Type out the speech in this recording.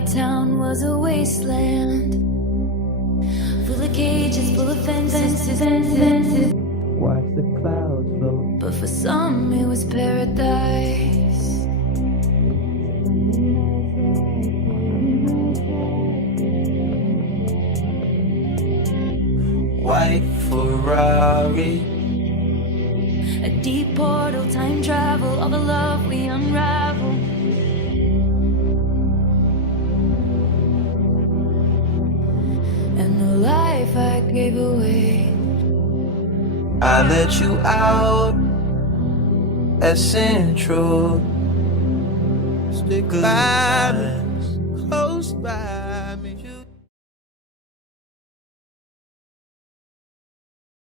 my town was a wasteland, full of cages, full of fences. Watch the clouds float. But for some it was paradise. White Ferrari, A deep portal, time travel, all the love we unravel. And the life I gave away. I let you out at Central. Stick violence close by.